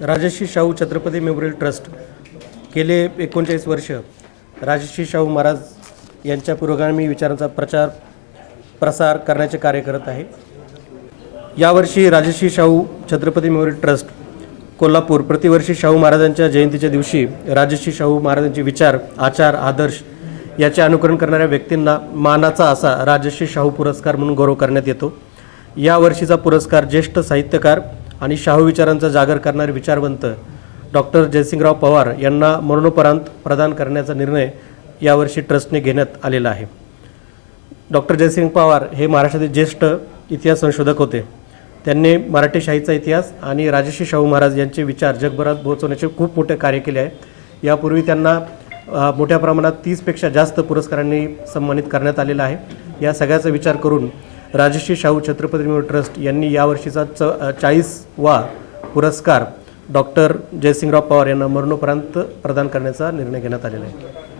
Rajarshi Shahu Chhatrapati memorial trust गेले 39 वर्ष राजर्षी शाहू महाराज यांच्या पुरोगामी विचारांचा प्रसार करण्याचे कार्य करत आहे। यावर्षी राजर्षी शाहू छत्रपती मेमोरियल ट्रस्ट कोल्हापूर प्रतिवर्षी शाहू महाराजांच्या जयंतीच्या दिवशी राजर्षी शाहू महाराजांचे विचार, आचार, आदर्श याचे अनुकरण करणाऱ्या व्यक्तींना मानाचा असा राजर्षी शाहू पुरस्कार म्हणून गौरव करण्यात येतो। या वर्षीचा पुरस्कार ज्येष्ठ साहित्यकार आणि शाहू विचारांचा जागर करणारे विचारवंत डॉक्टर जयसिंगराव पवार यांना मरणोपरांत प्रदान करण्याचा निर्णय यावर्षी ट्रस्टने घेण्यात आलेला आहे। डॉक्टर जयसिंग पवार हे महाराष्ट्रातील ज्येष्ठ इतिहास संशोधक होते। त्यांनी मराठी शाहीचा इतिहास आणि राजर्षी शाहू महाराज यांचे विचार जगभरात पोहोचवण्याचे खूप मोठे कार्य केले आहे। यापूर्वी त्यांना मोठ्या प्रमाणात 30पेक्षा जास्त पुरस्कारांनी सन्मानित करण्यात आलेला आहे। या सगळ्याचा विचार करून राजर्षी शाहू छत्रपती मेमोरियल ट्रस्ट यांनी यावर्षीचा 40वा पुरस्कार डॉक्टर जयसिंगराव पवार यांना मरणोपरांत प्रदान करण्याचा निर्णय घेण्यात आलेला आहे।